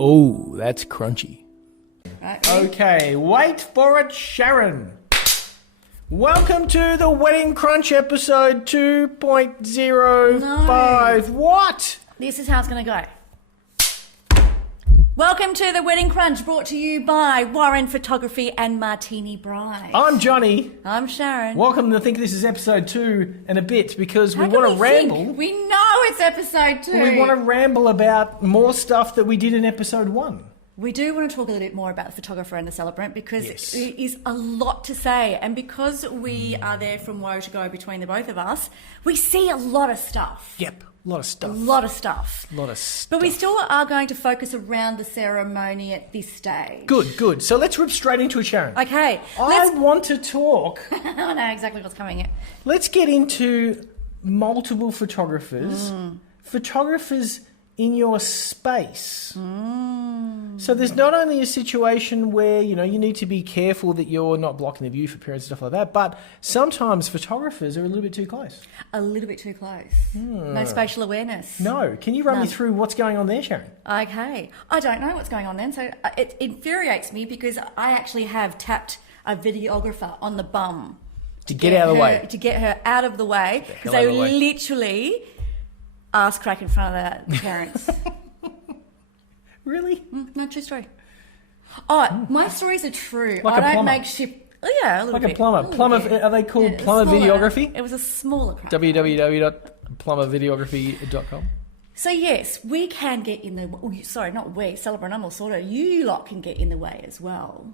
Oh, that's crunchy. Right, Okay, wait for it, Sharon. Welcome to the Wedding Crunch episode 2.05. No. What? This is how it's going to go. Welcome to the Wedding Crunch, brought to you by Warren Photography and Martini Bride. I'm Johnny. I'm Sharon. Welcome to think this is episode 2 and a bit because How we can want to ramble. think? We know it's episode 2. We want to ramble about more stuff that we did in episode 1. We do want to talk a little bit more about the photographer and the celebrant because Yes. there is a lot to say. And because we are there from woe to go between the both of us, we see a lot of stuff. Yep, a lot of stuff. A lot of stuff. A lot of stuff. But we still are going to focus around the ceremony at this stage. Good. So let's rip straight into it, Sharon. Okay. I want to talk. I know exactly what's coming here. Let's get into multiple photographers. Photographers in your space. So there's not only a situation where, you need to be careful that you're not blocking the view for parents and stuff like that, but sometimes photographers are a little bit too close. A little bit too close. No spatial awareness. No. Can you run me through what's going on there, Sharon? Okay. I don't know what's going on then. So it infuriates me because I actually have tapped a videographer on the bum. To get out of the way. To get her out of the way. Because hell out they of the way. literally ass crack in front of the parents. Really? No, true story. Oh, my stories are true. Like I a don't plumber. make shit. Oh, yeah, a little Like bit. a plumber. little Plumber, bit. are they called Yeah, it was plumber smaller. videography? It was a smaller crack. www.plumbervideography.com. So yes, we can get in the... Sorry, not we. Celebrant, I'm all sort of... You lot can get in the way as well.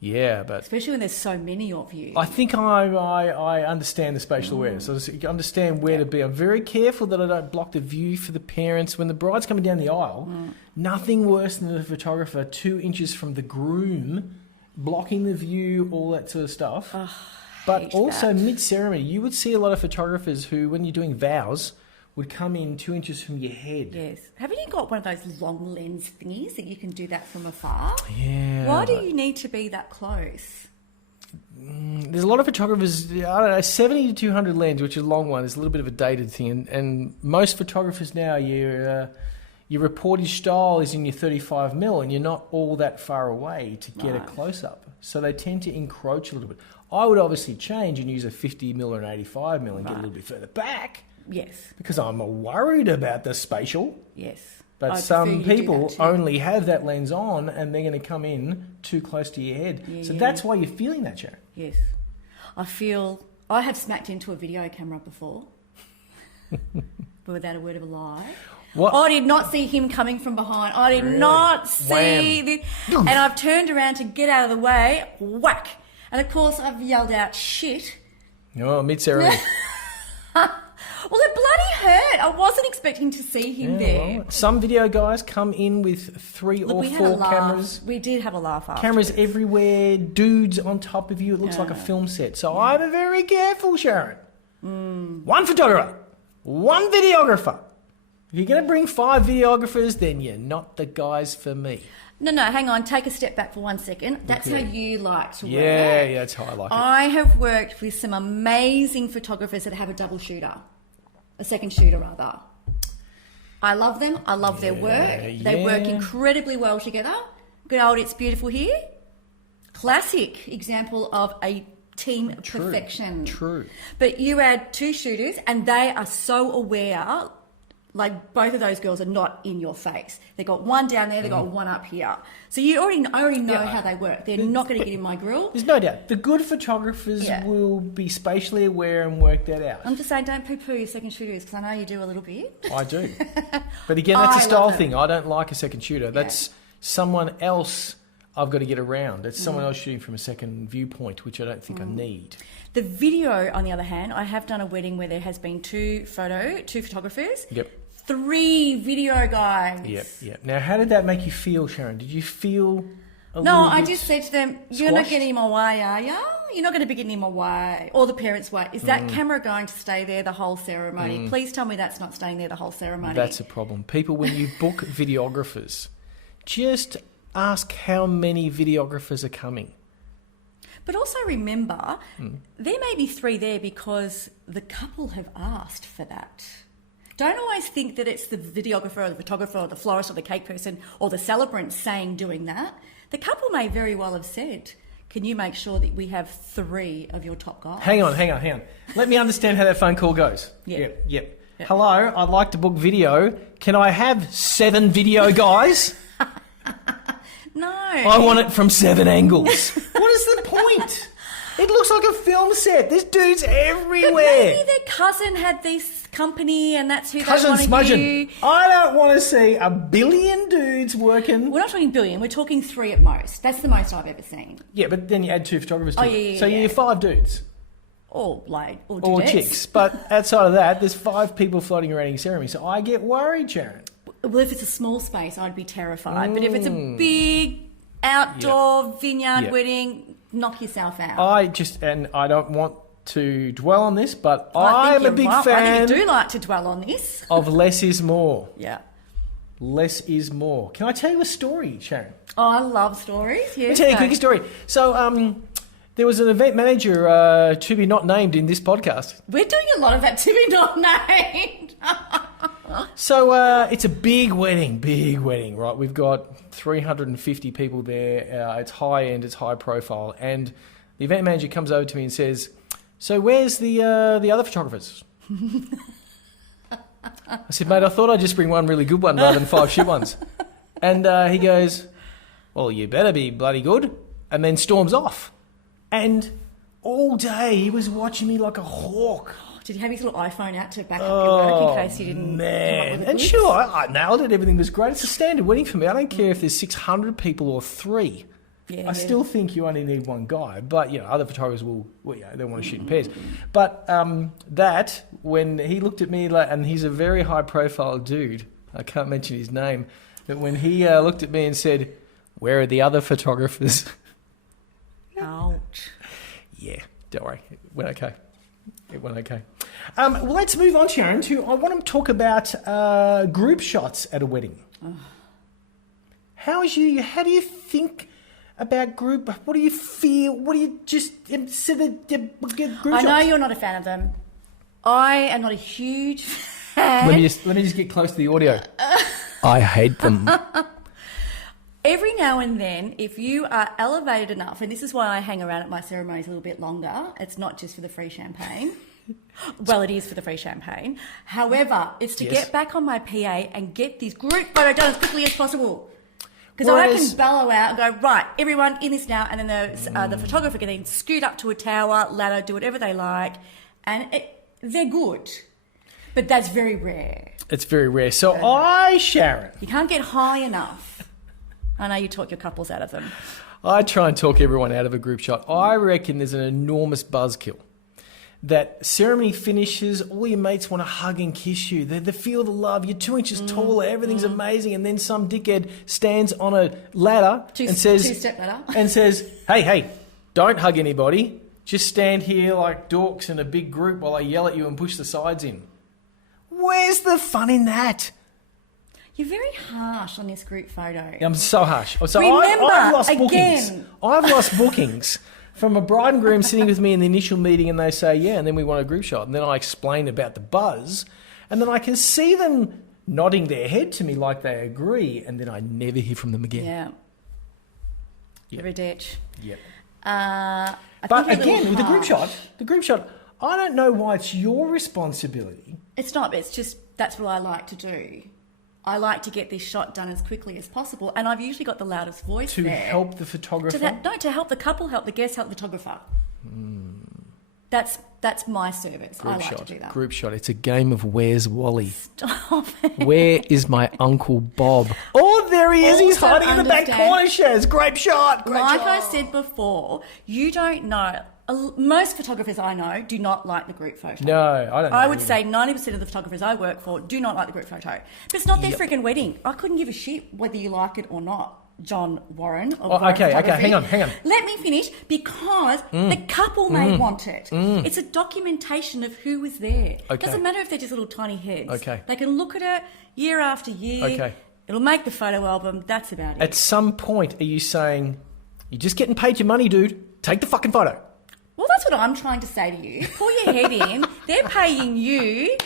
Yeah, but Especially when there's so many of you. I think I understand the spatial awareness. I understand where to be. I'm very careful that I don't block the view for the parents. When the bride's coming down the aisle, nothing worse than the photographer 2 inches from the groom, blocking the view, all that sort of stuff. But hate also that. mid-ceremony, you would see a lot of photographers who, when you're doing vows, would come in 2 inches from your head. Yes. Haven't you got one of those long lens thingies that you can do that from afar? Yeah. Why do you need to be that close? There's a lot of photographers, I don't know, 70 to 200 lens, which is a long one, is a little bit of a dated thing. And most photographers now, your reportage style is in your 35mm and you're not all that far away to get a close-up. So they tend to encroach a little bit. I would obviously change and use a 50mm or an 85mm and get a little bit further back Yes. because I'm worried about the spatial. Yes. But I'd some prefer you do people that too. only have that lens on and they're going to come in too close to your head. So that's why you're feeling that, Sharon. Yes. I have smacked into a video camera before. But without a word of a lie. What? I did not see him coming from behind. I did not see this. And I've turned around to get out of the way. Whack. And of course I've yelled out shit. Oh, mid-ceremony. Well, it bloody hurt. I wasn't expecting to see him there. Well, some video guys come in with 3 Look, or we had a 4 laugh. cameras. We did have a laugh after. Cameras everywhere, dudes on top of you. It looks like a film set. So I'm very careful, Sharon. One photographer, one videographer. If you're going to bring 5 videographers, then you're not the guys for me. No, hang on. Take a step back for 1 second. That's how you like to work. Yeah, that's how I like it. I have worked with some amazing photographers that have a double shooter. A second shooter, rather. I love them. I love their work. They work incredibly well together. Good old It's Beautiful here. Classic example of a team perfection. True. But you add 2 shooters and they are so aware, like both of those girls are not in your face. They got one down there, they got one up here. So I already know how they work. They're not going to get in my grill. There's no doubt. The good photographers will be spatially aware and work that out. I'm just saying, don't poo-poo your second shooters because I know you do a little bit. I do. But again, that's a style love it. thing. I don't like a second shooter. That's someone else I've got to get around. It's someone else shooting from a second viewpoint, which I don't think I need. The video, on the other hand, I have done a wedding where there has been 2 photographers. Yep. 3 video guys. Yep. Now, how did that make you feel, Sharon? Did you feel a No, little I bit just said to them, you're not squashed? getting in my way, are you? You're not going to be getting in my way. Or the parents' way. Is that camera going to stay there the whole ceremony? Please tell me that's not staying there the whole ceremony. That's a problem. People, when you book videographers, just ask how many videographers are coming. But also remember, there may be 3 there because the couple have asked for that. don't always think that it's the videographer or the photographer or the florist or the cake person or the celebrant doing that. The couple may very well have said, can you make sure that we have 3 of your top guys? Hang on. Let me understand how that phone call goes. Yep. Hello, I'd like to book video. Can I have 7 video guys? No. I want it from 7 angles. What is the point? It looks like a film set. There's dudes everywhere. But maybe their cousin had this company and that's who Cousin they want to smudging. I don't want to see a billion dudes working. We're not talking billion. We're talking 3 at most. That's the most I've ever seen. Yeah, but then you add 2 photographers to it. Yeah. So you're 5 dudes. Or Or chicks. But outside of that, there's 5 people floating around in your ceremony. So I get worried, Sharon. Well, if it's a small space, I'd be terrified. But if it's a big outdoor vineyard wedding, knock yourself out. I don't want to dwell on this, but I'm a big fan. I think you do like to dwell on this. Of less is more. Yeah. Less is more. Can I tell you a story, Sharon? Oh, I love stories. Yes. Let me tell you a quick story. So, there was an event manager to be not named in this podcast. We're doing a lot of that to be not named. So it's a big wedding, right? We've got 350 people there. It's high end, it's high profile, and the event manager comes over to me and says, "So where's the other photographers?" I said, "Mate, I thought I'd just bring one really good one rather than 5 shit ones." And he goes, "Well, you better be bloody good," and then storms off. And all day he was watching me like a hawk. Did you have his little iPhone out to back up your work in case you didn't? Man, and sure, I nailed it. Everything was great. It's a standard wedding for me. I don't care if there's 600 people or 3. I still think you only need 1 guy. But other photographers they want to shoot in pairs. But that when he looked at me and he's a very high profile dude. I can't mention his name, but when he looked at me and said, "Where are the other photographers?" Ouch. Yeah, don't worry. It went okay. Well, let's move on, Sharon, I want to talk about group shots at a wedding. Oh. How do you think about group? What do you feel? What do you just consider group shots? I know you're not a fan of them. I am not a huge fan. Let me just get close to the audio. I hate them. Every now and then, if you are elevated enough, and this is why I hang around at my ceremonies a little bit longer, it's not just for the free champagne. Well, it is for the free champagne. However, it's to get back on my PA and get this group photo done as quickly as possible. Because I can bellow out and go, right, everyone in this now, and then the photographer can then scoot up to a tower, ladder, do whatever they like, and they're good. But that's very rare. It's very rare. So Sharon... You can't get high enough. I know you talk your couples out of them. I try and talk everyone out of a group shot. I reckon there's an enormous buzzkill. That ceremony finishes, all your mates want to hug and kiss you. They feel the love. You're 2 inches taller. Everything's amazing. And then some dickhead stands on a ladder and says... Two-step ladder. And says, hey, don't hug anybody. Just stand here like dorks in a big group while I yell at you and push the sides in. Where's the fun in that? You're very harsh on this group photo. I'm so harsh. So Remember, I've lost bookings. again. I've lost bookings from a bride and groom sitting with me in the initial meeting and they say, yeah, and then we want a group shot. And then I explain about the buzz and then I can see them nodding their head to me like they agree and then I never hear from them again. Yeah. You're a ditch. Yep. But again, with the group shot, I don't know why it's your responsibility. It's not. It's just that's what I like to do. I like to get this shot done as quickly as possible, and I've usually got the loudest voice to help the photographer. To help the couple, help the guests, help the photographer. That's my service. I like to do that. Group shot. It's a game of Where's Wally? Stop it. Where is my Uncle Bob? Oh, there he is. He's hiding in the back corner, Shaz. Great shot. Like I said before, you don't know. Most photographers I know do not like the group photo. No, I don't know. I would say 90% of the photographers I work for do not like the group photo. But it's not their freaking wedding. I couldn't give a shit whether you like it or not, John Warren. Okay, hang on. Let me finish because the couple may want it. It's a documentation of who was there. It doesn't matter if they're just little tiny heads. Okay. They can look at it year after year. Okay. It'll make the photo album. That's about it. At some point, are you saying, you're just getting paid your money, dude. Take the fucking photo. Well, that's what I'm trying to say to you. Pull your head in. They're paying you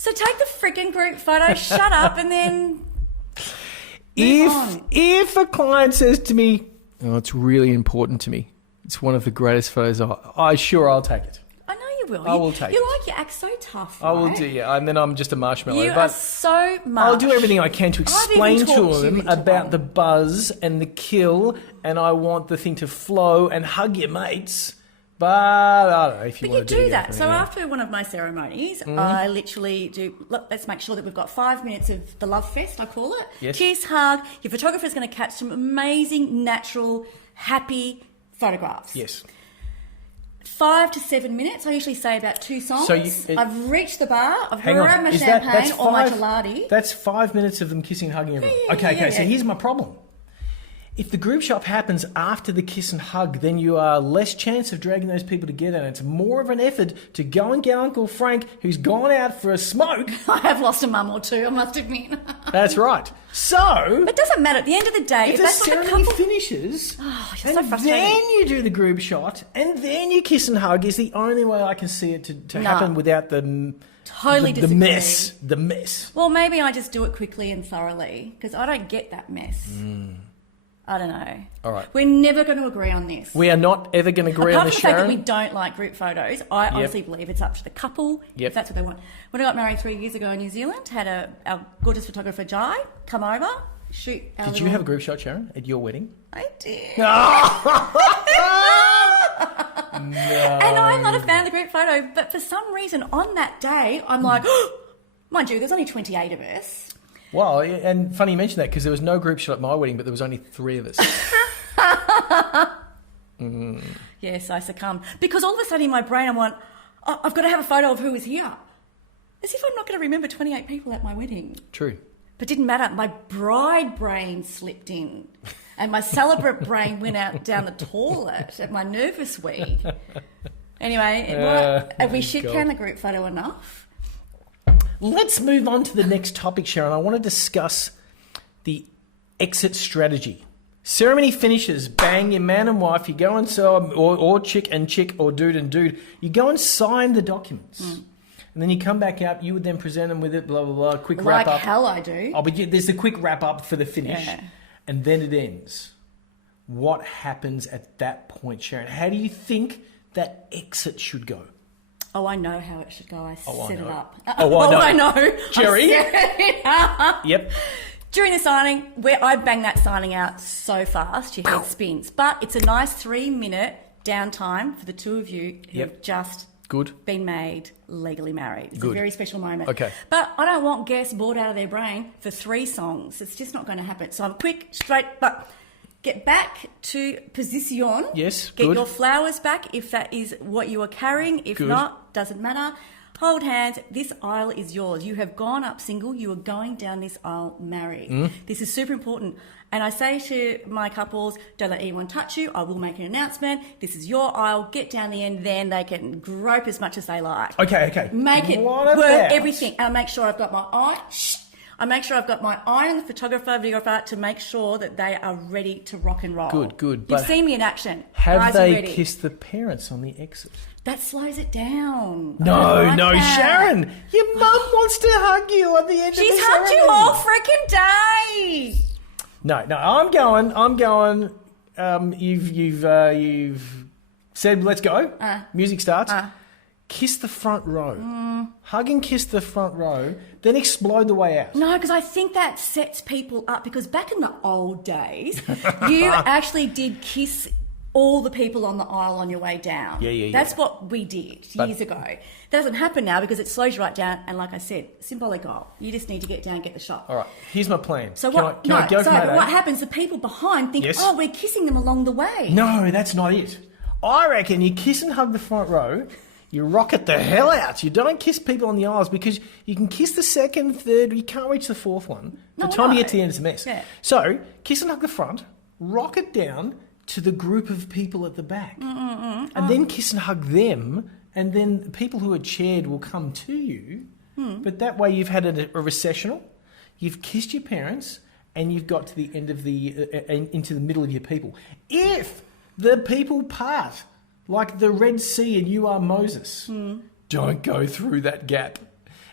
So take the freaking group photo, shut up, and then If a client says to me, "Oh, it's really important to me. It's one of the greatest photos," I'll take it. I know you will. I will take You it. like, you act so tough, right? I will do, yeah. And then I'm just a marshmallow. You but are so much. I'll do everything I can to explain talked to you them into about one. the buzz and the kill, and I want the thing to flow and hug your mates. But I don't know if you But want you to do that. anything, So yeah. after one of my ceremonies, Mm-hmm. I literally do, look, let's make sure that we've got 5 minutes of the love fest, I call it. Yes. Kiss, hug. Your photographer's going to catch some amazing, natural, happy photographs. Yes. 5 to 7 minutes. I usually say about 2 songs. So I've reached the bar. I've Hang grabbed on. my Is champagne that's or my five- gelati. That's 5 minutes of them kissing, hugging everyone. Yeah, okay. So yeah. here's my problem. If the group shot happens after the kiss and hug, then you are less chance of dragging those people together, and it's more of an effort to go and get Uncle Frank, who's gone out for a smoke. I have lost a mum or two, I must admit. That's right. So It doesn't matter. At the end of the day, if the that's like a ceremony couple... finishes, Oh, you're and so frustrating. then you do the group shot, and then you kiss and hug, is the only way I can see it to No. happen without the Totally the disagree. mess. The mess. Well, maybe I just do it quickly and thoroughly because I don't get that mess. I don't know. All right. We're never going to agree on this. We are not ever going to agree Apart on from this, the fact that Sharon. we don't like group photos, I honestly believe it's up to the couple Yep. if that's what they want. When I got married 3 years ago in New Zealand, had our gorgeous photographer Jai come over, shoot our Did you have a group shot, Sharon, at your wedding? I did. No. And I'm not a fan of the group photo, but for some reason on that day, I'm like, mind you, there's only 28 of us. Well, and funny you mention that because there was no group shot at my wedding, but there was only 3 of us. Yes, I succumbed. Because all of a sudden in my brain I went, oh, I've got to have a photo of who was here. As if I'm not going to remember 28 people at my wedding. True. But it didn't matter. My bride brain slipped in. And my celebrant brain went out down the toilet at my nervous week. Anyway, have we shit-canned the group photo enough? Let's move on to the next topic, Sharon. I want to discuss the exit strategy. Ceremony finishes, bang, your man and wife, you go and or chick and chick, or dude and dude, you go and sign the documents. And then you come back out, you would then present them with it, blah, blah, blah, quick wrap Like up. hell I do. Oh, but there's the quick wrap up for the finish. Yeah. And then it ends. What happens at that point, Sharon? How do you think that exit should go? Oh, I know how it should go. I set it know. up. Oh, I know. I know. Jerry? I set it up. Yep. During the signing, where I bang that signing out so fast, your head spins. But it's a nice 3-minute downtime for the two of you who Yep. have just Good. been made legally married. It's Good. a very special moment. Okay. But I don't want guests bored out of their brain for 3 songs. It's just not going to happen. So I'm quick, straight, but get back to position. Yes, Get good. your flowers back if that is what you are carrying. If Good. not, doesn't matter. Hold hands. This aisle is yours. You have gone up single. You are going down this aisle married. Mm. This is super important. And I say to my couples, don't let anyone touch you. I will make an announcement. This is your aisle. Get down the end. Then they can grope as much as they like. Okay. Make it What worth about- everything. And I make sure I've got my eye. I make sure I've got my eye on the photographer, videographer to make sure that they are ready to rock and roll. Good. You've But seen me in action. have Guys are they ready. kissed the parents on the exit? That slows it down. I No, don't like that. Sharon. Your mum wants to hug you at the end of the She's hugged you ceremony. all freaking day. No, I'm going. You've said let's go. Music starts. Kiss the front row. Hug and kiss the front row. Then explode the way out. No, because I think that sets people up. Because back in the old days, you actually did kiss all the people on the aisle on your way down. Yeah. That's what we did years ago. That doesn't happen now because it slows you right down. And like I said, symbolic goal. You just need to get down and get the shot. All right. Here's my plan. So Can what? I go from that, but what happens? The people behind think, Yes. oh, we're kissing them along the way. No, that's not it. I reckon you kiss and hug the front row. You rocket the hell out. You don't kiss people on the aisles because you can kiss the second, third, you can't reach the fourth one. No, By the time I you know. get to the end, it's a mess. Yeah. So, kiss and hug the front, rocket down to the group of people at the back. And then kiss and hug them, and then the people who are chaired will come to you. But that way you've had a recessional, you've kissed your parents, and you've got to the end of into the middle of your people. If the people part like the Red Sea and you are Moses, don't go through that gap.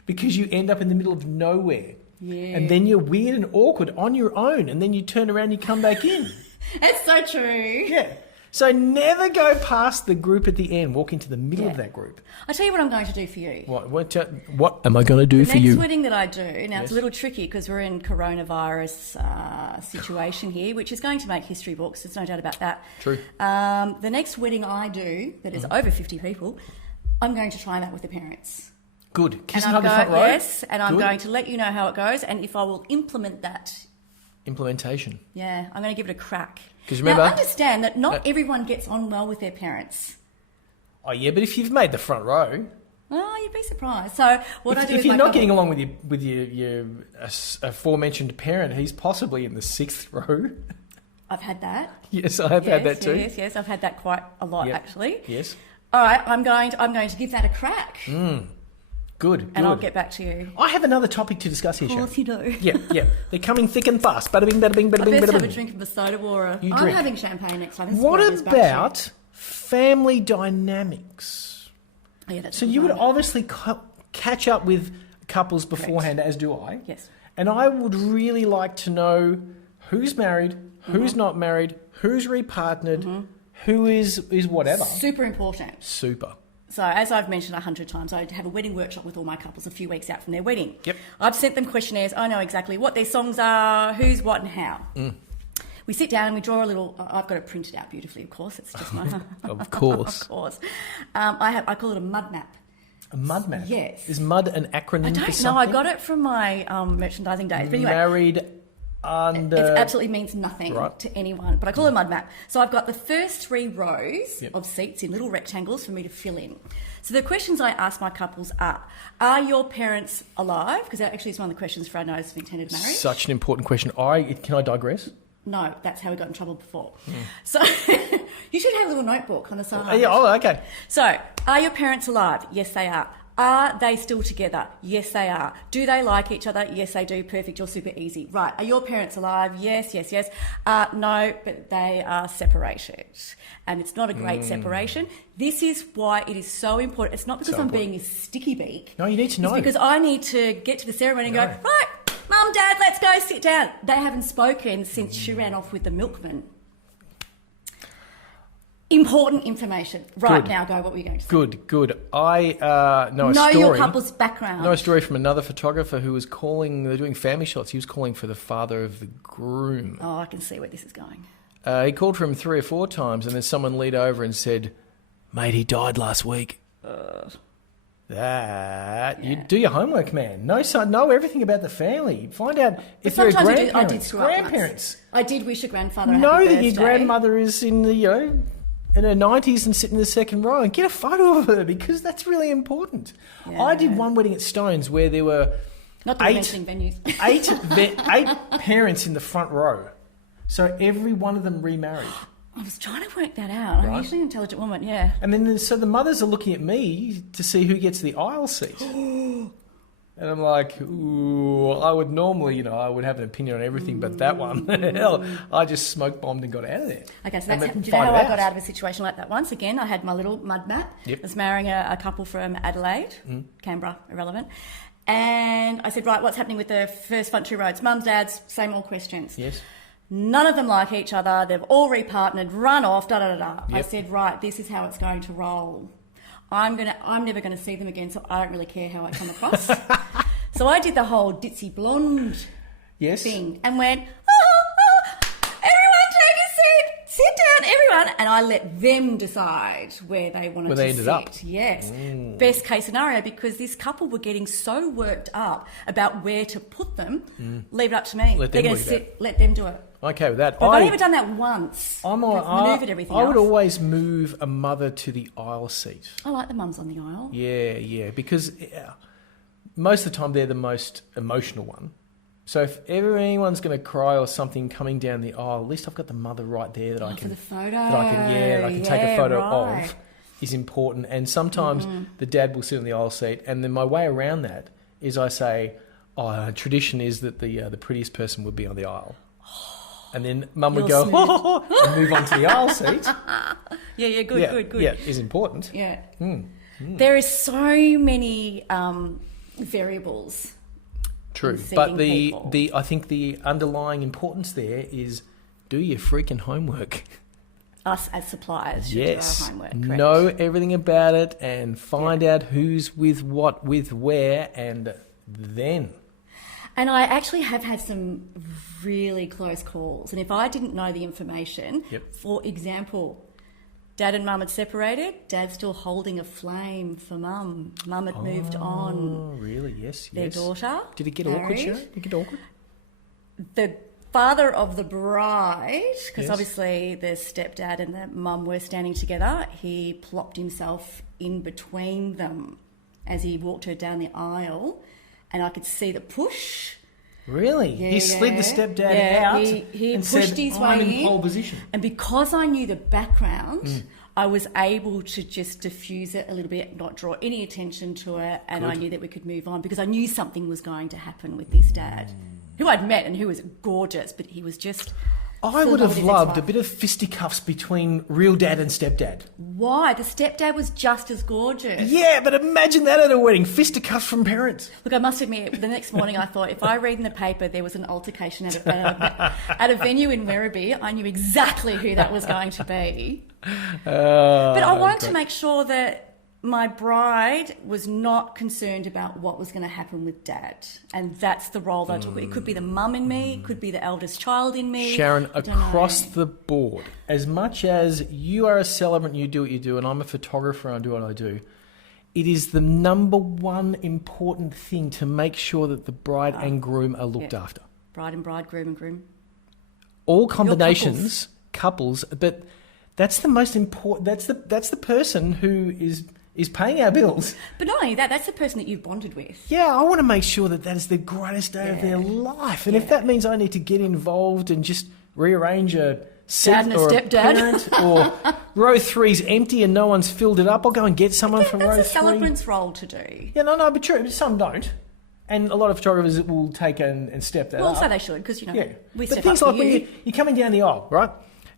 because you end up in the middle of nowhere. Yeah. And then you're weird and awkward on your own, and then you turn around and you come back in. It's so true. Yeah. So never go past the group at the end. Walk into the middle of that group. I'll tell you what I'm going to do for you. What am I going to do for you? Next wedding that I do, now it's a little tricky because we're in coronavirus situation here, which is going to make history books. There's no doubt about that. True. The next wedding I do, that is over 50 people, I'm going to try that with the parents. Good. Kiss And and hug the front row. Yes, and I'm going to let you know how it goes and if I will implement that. Implementation. Yeah, I'm going to give it a crack. Because remember, now, understand that not everyone gets on well with their parents. Oh yeah, but if you've made the front row, oh, you'd be surprised. So what I do if with you're my not couple- getting along with your aforementioned parent, he's possibly in the 6th row. I've had that. Yes, I have had that too. Yes, I've had that quite a lot actually. Yes. All right, I'm going to give that a crack. Good. And I'll get back to you. I have another topic to discuss here, Of course Sharon. you do. Yeah. They're coming thick and fast. Bada bing, bada bing, bada I bing, best bada have a bing. drink of a soda or a... You I'm drink. having champagne next time. This is What where it goes back to. about family dynamics? Oh, yeah, that's So a good you would one. obviously catch up with couples beforehand, as do I. Yes. And I would really like to know who's married, who's not married, who's repartnered, who is whatever. Super important. Super. So as I've mentioned 100 times, I have a wedding workshop with all my couples a few weeks out from their wedding. Yep. I've sent them questionnaires. I know exactly what their songs are, who's what and how. We sit down and we draw a little... I've got it printed out beautifully, of course. It's just my... Of course. Of course. I call it a mud map. A mud map? Yes. Is mud an acronym I for don't something? know. I got it from my merchandising days. But anyway, Married under... it absolutely means nothing Right. to anyone. But I call it a mud map. So I've got the first 3 rows Yep. of seats in little rectangles for me to fill in. So the questions I ask my couples are your parents alive? Because that actually is one of the questions for our notice of intended marriage. Such an important question. Can I digress? No, that's how we got in trouble before. So you should have a little notebook on the side. Yeah, oh, okay. So, are your parents alive? Yes, they are. Are they still together? Yes, they are. Do they like each other? Yes, they do. Perfect. You're super easy. Right. Are your parents alive? Yes. No, but they are separated. And it's not a great separation. This is why it is so important. It's not because So I'm important. being a sticky beak. No, you need to know. It's because I need to get to the ceremony and go, No. right, Mum, Dad, let's go sit down. They haven't spoken since she ran off with the milkman. Important information. Right, Good. now go. What were you going to say? Good. I know a Know story. your couple's background. Know a story from another photographer who was calling. They're doing family shots. He was calling for the father of the groom. Oh, I can see where this is going. He called for him 3 or 4 times, and then someone leaned over and said, "Mate, he died last week." You do your homework, man. Know everything about the family. Find out if they're Sometimes grandparents. I did screw up once. Grandparents. I did wish your grandfather a Know happy that your birthday. grandmother is in the in her 90s and sitting in the second row, and get a photo of her because that's really important. Yeah. I did one wedding at Stones where there were Not that we're mentioning venues. 8 parents in the front row, so every one of them remarried. I was trying to work that out. I'm Right. usually an intelligent woman, yeah. And then so the mothers are looking at me to see who gets the aisle seat. And I'm like, ooh, I would normally, I would have an opinion on everything, but that one, hell, I just smoke bombed and got out of there. Okay, so And that's let how, them do you know fight how it I got out of a situation like that once? Again, I had my little mud map. Yep. I was marrying a couple from Adelaide, Canberra, irrelevant. And I said, right, what's happening with the first front 2 roads? Mums, dads, same old questions. Yes. None of them like each other. They've all repartnered, run off, da-da-da-da. I Yep. said, right, this is how it's going to roll. I'm never going to see them again, so I don't really care how I come across. So I did the whole ditzy blonde Yes. thing and went, everyone take a seat, sit down, everyone. And I let them decide where they wanted Where to they ended sit. up. Yes. Best case scenario, because this couple were getting so worked up about where to put them. Leave it up to me. Let They're them going to work it sit, let them do it. Okay with that. But I've never done that once. I've manoeuvred everything I would else. always move a mother to the aisle seat. I like the mums on the aisle. Yeah, because most of the time they're the most emotional one. So if anyone's going to cry or something coming down the aisle, at least I've got the mother right there that I For can the photo. that I can take a Yeah, photo right. of is important. And sometimes the dad will sit on the aisle seat, and then my way around that is I say, tradition is that the prettiest person would be on the aisle. And then mum would You're go, and move on to the aisle seat. Yeah, good. Yeah, is important. Yeah. There is so many variables. True, seeing but people. I think the underlying importance there is do your freaking homework. Us as suppliers should Yes, do our homework. Correct. know everything about it and find out who's with what, with where, and then. And I actually have had some really close calls. And if I didn't know the information, for example, Dad and Mum had separated. Dad's still holding a flame for Mum. Mum had moved on. Oh, really? Yes, Their daughter. Did it get awkward, married. Sharon? Did it get awkward? The father of the bride, because Yes. obviously the stepdad and the mum were standing together, he plopped himself in between them as he walked her down the aisle, and I could see the push. Really? He slid the stepdad out he and pushed said, his I'm way in pole position. And because I knew the background, I was able to just diffuse it a little bit, not draw any attention to it, and I knew that we could move on because I knew something was going to happen with this dad, who I'd met and who was gorgeous, but he was just... I would have loved a bit of fisticuffs between real dad and stepdad. Why? The stepdad was just as gorgeous. Yeah, but imagine that at a wedding. Fisticuffs from parents. Look, I must admit, the next morning I thought if I read in the paper there was an altercation at a venue in Werribee, I knew exactly who that was going to be. But I wanted to make sure that my bride was not concerned about what was going to happen with Dad. And that's the role that I took. It could be the mum in me, it could be the eldest child in me. Sharon, I don't across know. the board, as much as you are a celebrant, you do what you do, and I'm a photographer and I do what I do, it is the number one important thing to make sure that the bride and groom are looked after. Bride and bridegroom and groom. All combinations, couples, but that's the most important. That's the person who is paying our bills. But not only that, that's the person that you've bonded with. Yeah, I want to make sure that that is the greatest day of their life. And if that means I need to get involved and just rearrange a seat Dad and a or stepdad. parent, or row 3's empty and no one's filled it up, I'll go and get someone from row 3. That's a celebrant's role to do. Yeah, no, but true. Some don't. And a lot of photographers will take and step that Well, up. so they should, because, we But step things up like for when you. you're coming down the aisle, right?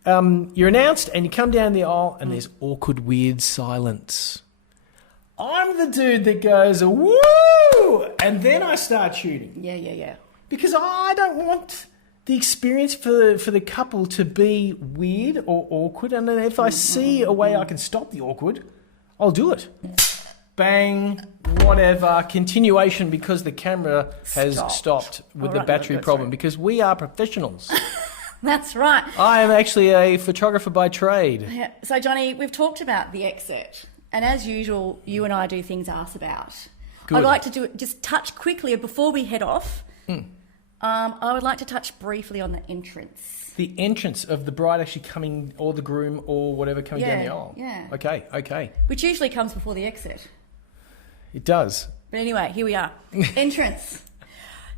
You're announced and you come down the aisle and there's awkward, weird silence. I'm the dude that goes, woo! And then I start shooting. Yeah. Because I don't want the experience for the couple to be weird or awkward. And then if I see a way I can stop the awkward, I'll do it. Bang, whatever, continuation because the camera has stopped with the battery problem because we are professionals. That's right. I am actually a photographer by trade. Yeah. So, Johnny, we've talked about the exit. And as usual, you and I do things ask about. Good. I'd like to just touch quickly before we head off. I would like to touch briefly on the entrance. The entrance of the bride actually coming, or the groom, or whatever coming down the aisle. Yeah. Okay. Which usually comes before the exit. It does. But anyway, here we are. Entrance.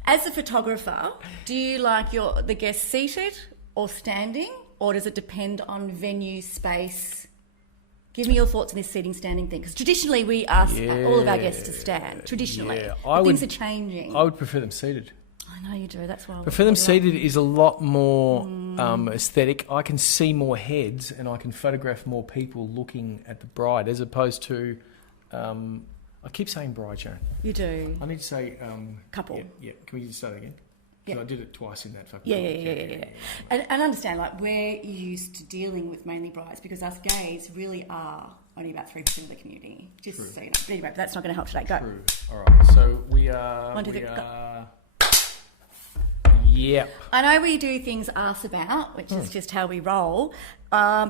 As a photographer, do you like the guests seated or standing, or does it depend on venue, space? Give me your thoughts on this seating, standing thing. Because traditionally we ask all of our guests to stand. Traditionally. Yeah. But things are changing. I would prefer them seated. I know you do. That's why I Prefer them seated is a lot more aesthetic. I can see more heads and I can photograph more people looking at the bride as opposed to... I keep saying bride, Sharon. You do. I need to say... Couple. Yeah. Can we just say that again? Yeah. I did it twice in that fucking... Yeah. And understand, we're used to dealing with mainly brides because us gays really are only about 3% of the community. Just so you know. But anyway, that's not going to help today. Go. True. All right. So we are... One, two, three, go. Yep. I know we do things ask about, which is just how we roll.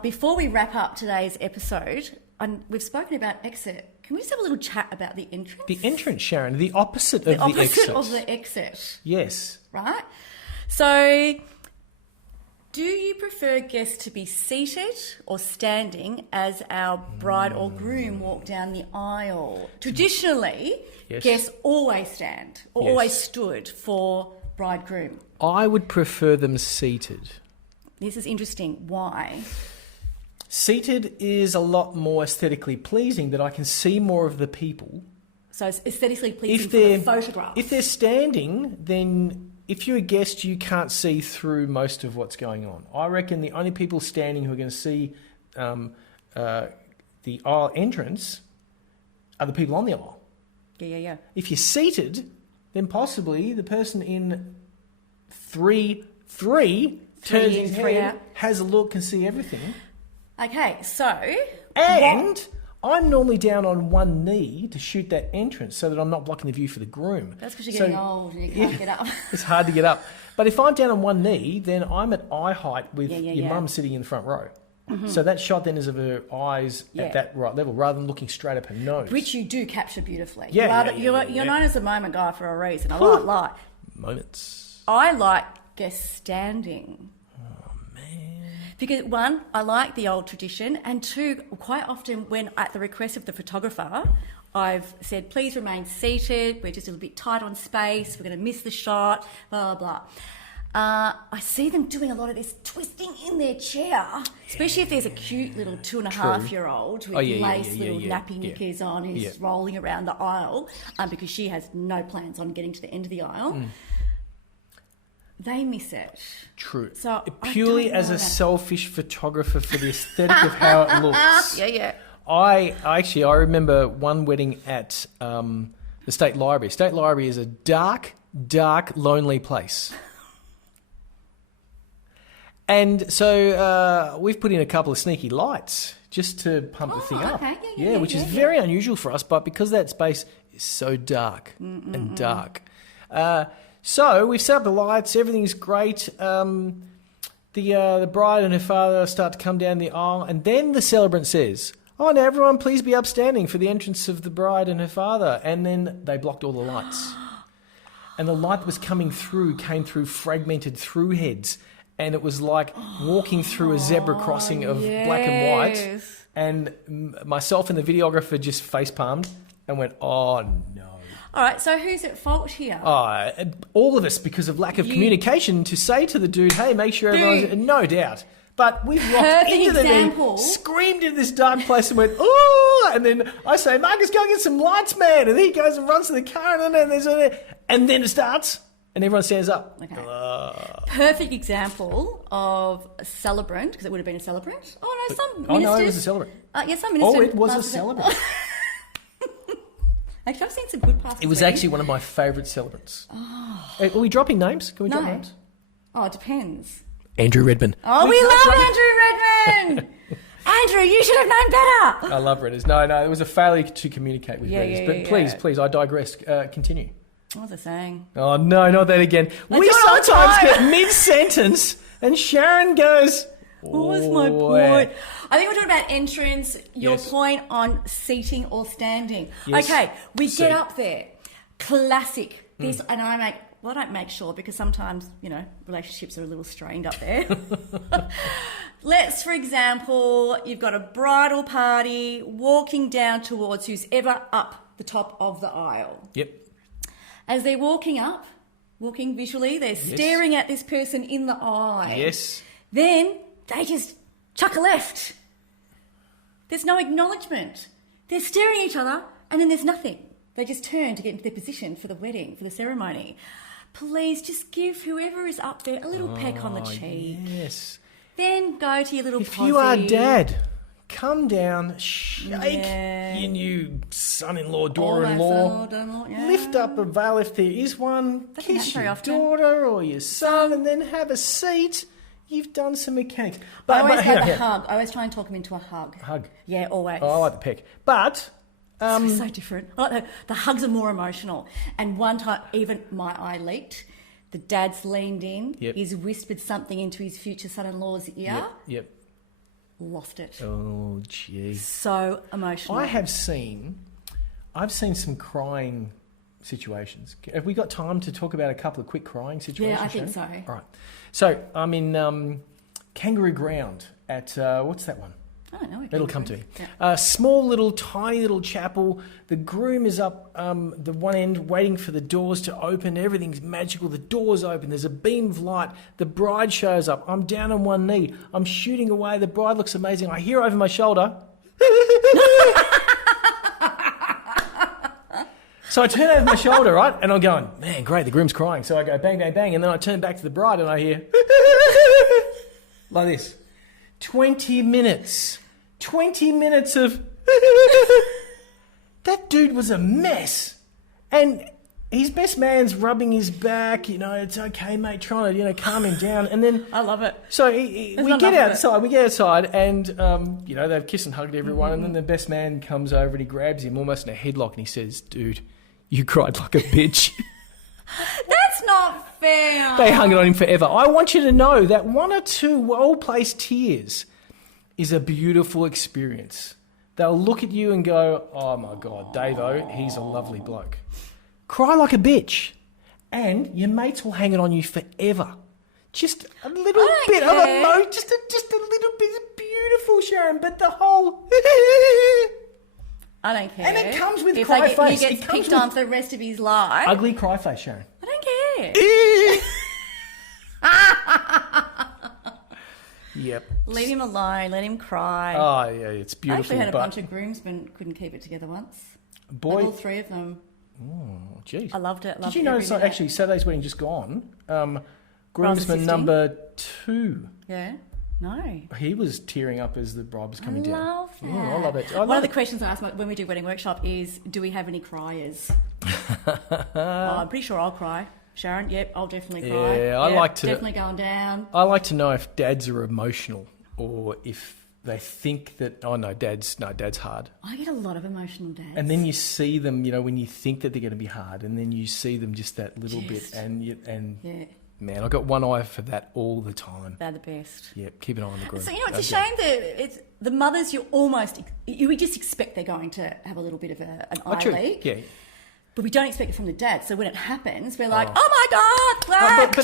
Before we wrap up today's episode, and we've spoken about exit. Can we just have a little chat about the entrance? The entrance, Sharon. The opposite of the exit. The opposite of the exit. Yes. Right? So, do you prefer guests to be seated or standing as our bride or groom walk down the aisle? Traditionally, guests always stand or always stood for bridegroom. I would prefer them seated. This is interesting. Why? Seated is a lot more aesthetically pleasing that I can see more of the people. So it's aesthetically pleasing for the photograph. If they're standing, then if you're a guest, you can't see through most of what's going on. I reckon the only people standing who are going to see the aisle entrance are the people on the aisle. Yeah. If you're seated, then possibly the person in 3 turns in, his 3 head, out. has a look, can see everything. Okay, so... And I'm normally down on one knee to shoot that entrance so that I'm not blocking the view for the groom. That's because you're getting old and you can't get up. It's hard to get up. But if I'm down on one knee, then I'm at eye height with your mum sitting in the front row. So that shot then is of her eyes at that right level rather than looking straight up her nose. Which you do capture beautifully. Yeah, You're known as a moment guy for a reason. I like moments. I like guest standing. Oh, man. Because one, I like the old tradition, and two, quite often when at the request of the photographer, I've said, please remain seated, we're just a little bit tight on space, we're going to miss the shot, blah, blah, blah. I see them doing a lot of this twisting in their chair, especially if there's a cute little 2.5-year-old with lace little nappy knickers on who's rolling around the aisle because she has no plans on getting to the end of the aisle. They miss it. True. So purely as a selfish photographer for the aesthetic of how it looks. Yeah. I remember one wedding at the State Library. State Library is a dark, lonely place. And so we've put in a couple of sneaky lights just to pump the thing up. Okay. Yeah, which is very unusual for us, but because that space is so dark and dark. So we've set up the lights, everything's great. The bride and her father start to come down the aisle, and then the celebrant says, "Oh, now everyone please be upstanding for the entrance of the bride and her father." And then they blocked all the lights. And the light that was coming through came through fragmented through heads. And it was like walking through a zebra crossing of black and white. And myself and the videographer just face palmed and went, "Oh, no." All right, so who's at fault here? All of us, because of lack of communication, to say to the dude, "Hey, make sure everyone's..." No doubt. But we rocked into the thing, screamed into this dark place and went, "Oh!" And then I say, "Marcus, go get some lights, man." And he goes and runs to the car and then it starts. And everyone stands up. Okay. Perfect example of a celebrant, because it would have been a celebrant. Oh, no, some ministers... Oh, no, it was a celebrant. Yes, some ministers... Oh, it was a celebrant. Actually, I've seen some good pastors. It was actually one of my favourite celebrants. Oh. Are we dropping names? Can we drop names? Oh, it depends. Andrew Redman. Oh, we love Andrew Redman! Andrew, you should have known better! I love Redders. No, it was a failure to communicate with Redders. But please, I digress. Continue. What was I saying? Oh, no, not that again. We sometimes get mid-sentence and Sharon goes... What was my point? I think we're talking about entrance, your point on seating or standing. Yes. Okay, we get up there. Classic. This, and I don't make sure because sometimes, relationships are a little strained up there. Let's, for example, you've got a bridal party walking down towards who's ever up the top of the aisle. Yep. As they're walking visually, they're staring at this person in the eye. Yes. Then they just chuck a left. There's no acknowledgement. They're staring at each other and then there's nothing. They just turn to get into their position for the wedding, for the ceremony. Please just give whoever is up there a little peck on the cheek. Yes. Then go to your little If you are dad, come down, shake your new son-in-law, daughter-in-law, lift up a veil if there is one, kiss your daughter or your son, and then have a seat. You've done some mechanics. But I always have a hug. I always try and talk him into a hug. Hug? Yeah, always. Oh, I like the peck. But... so different. I like the hugs are more emotional. And one time, even my eye leaked. The dad's leaned in. Yep. He's whispered something into his future son-in-law's ear. Yep. Lost it. Oh, gee. So emotional. I've seen some crying situations. Have we got time to talk about a couple of quick crying situations? Yeah, I think so. All right. So I'm in Kangaroo Ground at, what's that one? I don't know. It'll come to me. Yeah. Small tiny little chapel. The groom is up the one end waiting for the doors to open. Everything's magical. The doors open. There's a beam of light. The bride shows up. I'm down on one knee. I'm shooting away. The bride looks amazing. I hear over my shoulder. So I turn over my shoulder, right? And I'm going, man, great, the groom's crying. So I go bang, bang, bang. And then I turn back to the bride and I hear like this. 20 minutes. 20 minutes of... That dude was a mess. And his best man's rubbing his back, it's okay, mate, trying to, calm him down. And then... I love it. So we get outside and, they've kissed and hugged everyone. And then the best man comes over and he grabs him almost in a headlock and he says, dude, you cried like a bitch. That's not fair. They hung it on him forever. I want you to know that 1 or 2 well-placed tears is a beautiful experience. They'll look at you and go, oh, my God, Davo, he's a lovely bloke. Cry like a bitch. And your mates will hang it on you forever. Just a little bit of emotion, just a little bit of beautiful, Sharon, but the whole... I don't care. And it comes with cry face. He gets picked on for the rest of his life. Ugly cry face, Sharon. I don't care. Yep. Leave him alone. Let him cry. Oh, yeah, it's beautiful. I actually had a bunch of groomsmen couldn't keep it together once. Boy. All 3 of them. Oh, geez. I loved it. Did you notice, actually, Saturday's wedding just gone? Groomsman number 2. Yeah. No. He was tearing up as the bride was coming down. I love that. I love it. One of the questions I ask when we do wedding workshop is, do we have any criers? I'm pretty sure I'll cry. Sharon, yep, I'll definitely cry. Yeah, I like to... Definitely going down. I like to know if dads are emotional or if they think that, dad's hard. I get a lot of emotional dads. And then you see them, when you think that they're going to be hard, and then you see them just that little bit, and yeah. Man, I've got one eye for that all the time. They're the best. Yeah, keep an eye on the groom. So, it's a shame that the mothers, you just expect they're going to have a little bit of an eye leak. Yeah. But we don't expect it from the dad. So when it happens, we're like, oh my God,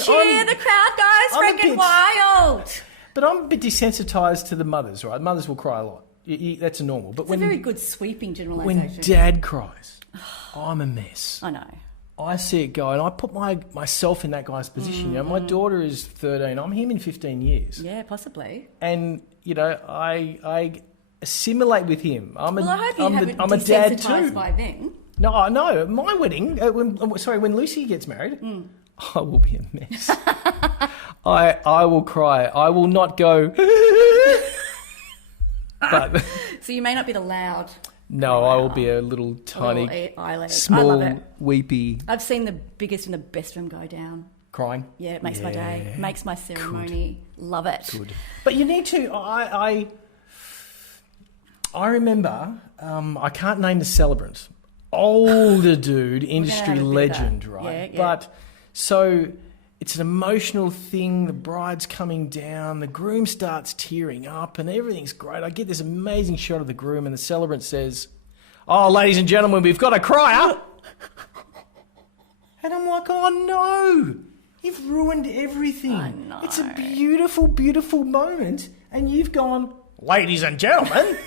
cheer, the crowd goes freaking wild. But I'm a bit desensitized to the mothers, right? Mothers will cry a lot. That's normal. But it's a very good sweeping generalisation. When dad cries, I'm a mess. I know. I see it go, and I put myself in that guy's position. My daughter is 13. I'm him in 15 years. Yeah, possibly. And I assimilate with him. I'm a dad too. By then. No, my wedding. When Lucy gets married, I will be a mess. I will cry. I will not go. But so you may not be the loud. No, I will be a little tiny, small, weepy. I've seen the biggest and the best of them go down. Crying? Yeah, it makes my day. It makes my ceremony. Good. Love it. Good. But you need to... I remember, I can't name the celebrant. Older dude, industry legend, right? Yeah. But, so... It's an emotional thing. The bride's coming down. The groom starts tearing up and everything's great. I get this amazing shot of the groom and the celebrant says, oh, ladies and gentlemen, we've got a crier. And I'm like, oh, no. You've ruined everything. I know. It's a beautiful, beautiful moment. And you've gone, ladies and gentlemen.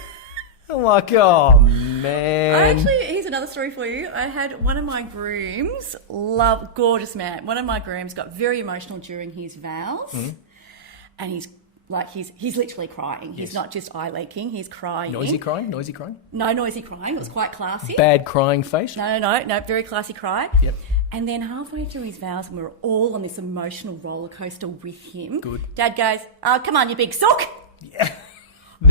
I'm like, oh, man. Here's another story for you. I had one of my grooms, gorgeous man. One of my grooms got very emotional during his vows. Mm-hmm. And he's literally crying. He's not just eye leaking, he's crying. Noisy crying? No noisy crying. It was quite classy. Bad crying face? No, very classy cry. Yep. And then halfway through his vows, we were all on this emotional roller coaster with him. Good. Dad goes, oh, come on, you big sook. Yeah.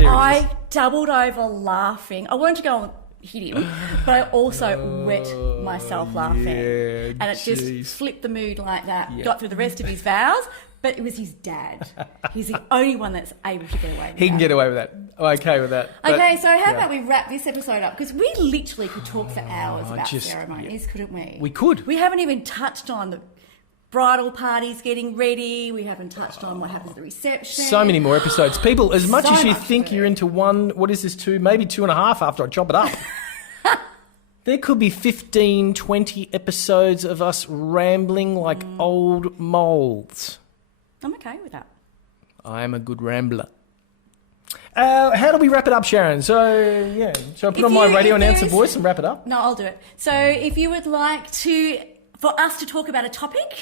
I doubled over laughing. I wanted to go and hit him, but I also wet myself laughing. Yeah, and it just flipped the mood like that. Yeah. Got through the rest of his vows, but it was his dad. He's the only one that's able to get away with that. He can get away with that. I'm okay with that. Okay, so how about we wrap this episode up? Because we literally could talk for hours about ceremonies, couldn't we? We could. We haven't even touched on the bridal parties getting ready. We haven't touched on what happens at the reception. So many more episodes. People, as much as you think you're into one, what is this, 2, maybe 2.5 after I chop it up. There could be 15, 20 episodes of us rambling like old moles. I'm okay with that. I am a good rambler. How do we wrap it up, Sharon? So, yeah. Shall I put on my radio announcer voice and wrap it up? No, I'll do it. So if you would like for us to talk about a topic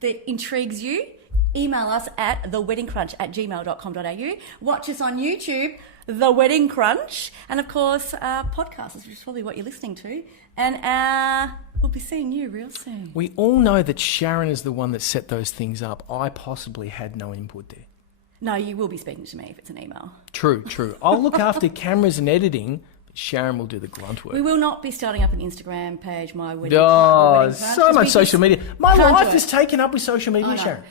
that intrigues you, email us at theweddingcrunch@gmail.com.au. Watch us on YouTube, The Wedding Crunch, and of course, podcasts, which is probably what you're listening to. And we'll be seeing you real soon. We all know that Sharon is the one that set those things up. I possibly had no input there. No, you will be speaking to me if it's an email. True. I'll look after cameras and editing. Sharon will do the grunt work. We will not be starting up an Instagram page, my wedding. So much social media. My life is taken up with social media, Sharon.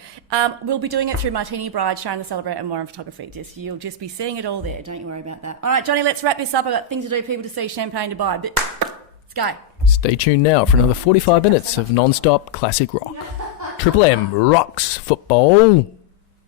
We'll be doing it through Martini Bride, Sharon the Celebrate, and More Photography. You'll just be seeing it all there. Don't you worry about that. All right, Johnny, let's wrap this up. I've got things to do, people to see, champagne to buy. But let's go. Stay tuned now for another 45 minutes of non-stop classic rock. Triple M rocks football.